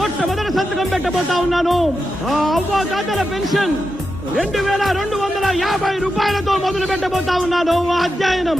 మొట్టమొదటి సంతకం పెట్టబోతా ఉన్నాను. ఆ అవ్వాతాతల పెన్షన్ 2250 రూపాయలతో మొదలు పెట్టబోతా ఉన్నాను. అధ్యయనం